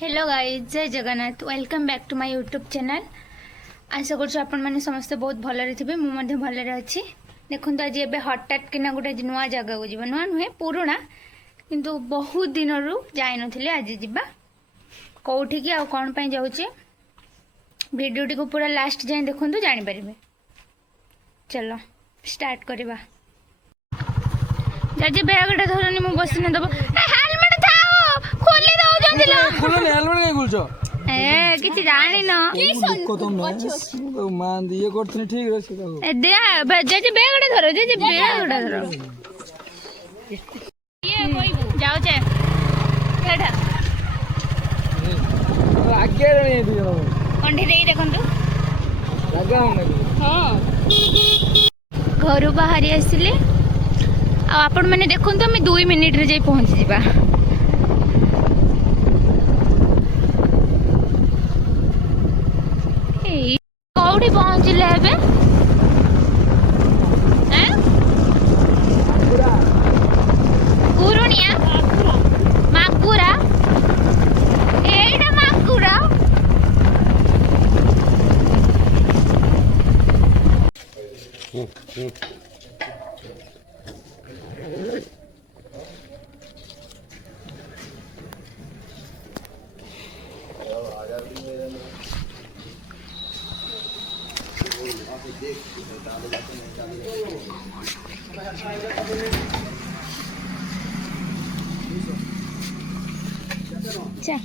Hello guys, जय Jagannath. Welcome back to my YouTube channel. आशा कर आपण मैंने समस्ते बहुत भलरे थे। मुझे भलरे अच्छी। देखो आज एवं हठात किना गोटे नुआ जगह को नुआ नुहे पुराणा किंतु बहुत दिन रू जाई नी। आज जावा कौटी की कौन पाई जाऊे भिडियोटी को पूरा लास्ट जाए देखो जानीपर। चलो स्टार्ट करवा। जज बैगटा धरनी मु बस न दब हेलमेट थाओ खोली दो जंदिला खोलने हेलमेट काई खोलछो ए किछि जानि न को तुम मैं मान दिए करथनी ठीक रे से ए दे जज बैगटा धरो जज बैगटा धरो ये कोई जाओ छे एटा आगे रे दियो कंठी देई देखंतु लगा हम हां घर बाहरी आसिले आपण मैंने देखो तो मैं 2 मिनिट रे जाई पहुंच जीवा। कौड़ी पहुंचले एबे हैं कुरुनिया माकुरा एटा माकुरा चल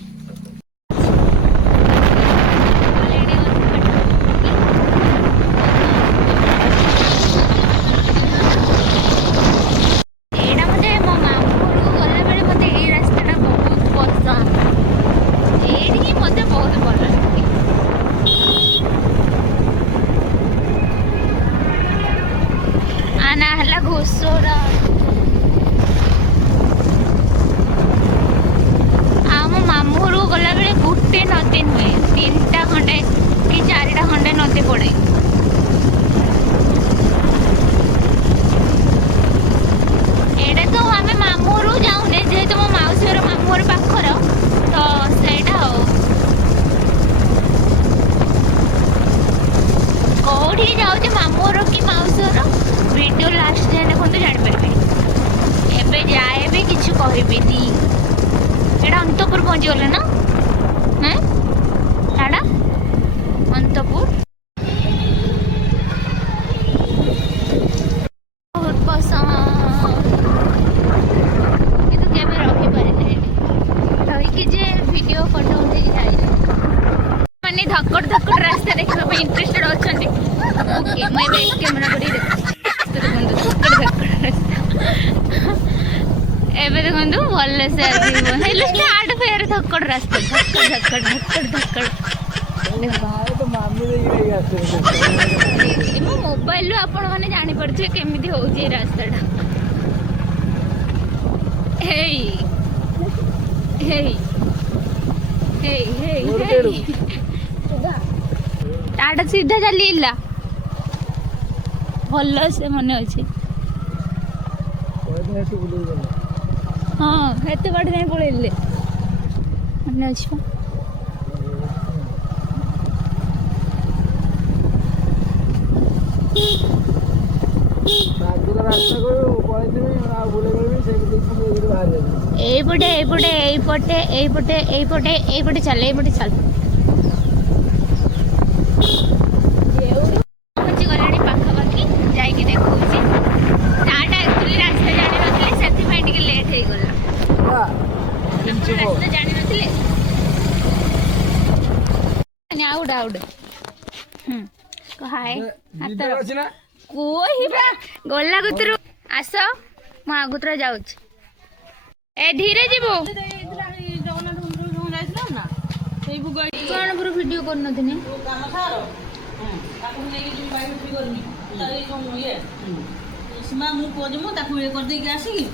घोषरा आम मामूर गला बेले गोटे नदी नुहे 3टा खंडे कि 4टा खंडे नदी पड़े। एटा तो आम मामूर जाऊने जेहेतु मो मौसी मामूर पाखर तो सेटा कौटी जाऊे मामूर कि मौसी वीडियो लास्ट जाए देखो जानीपर। एबे जाए भी किसी कहबेनी एटा अंतपुर पहुंचीगले ना हैं टाड़ा अंतपुर बहुत पसंद किंतु केबे रही पारे रही जे वीडियो फोटो उठे जाए माने धक्कड़ धक्कड़ रास्ता देखा इंटरेस्टेड अच्छा। ओके मैं बैक कैमरा करी एबे देखंतु भल से हेलो स्टार्ट फेर धक्कड़ रास्ता धक्कड़ धक्कड़ धक्कड़ धक्कड़ तो मामी दे आसे मो मोबाइल रो आपण माने जानि पड़छे केमिति होउची रास्ताटा। हेई हेई हेई हेई टाटा सीधा चलीला भल से मने अच्छे। हाँ हेते बाट जाए पड़े मने अच्छे। चल हाय गला गुतरु आस मु आगुतरा जाउछ ए धीरे जीवो कौन पूरा वीडियो कर नथिनी सीमा मु कर दे आसिकी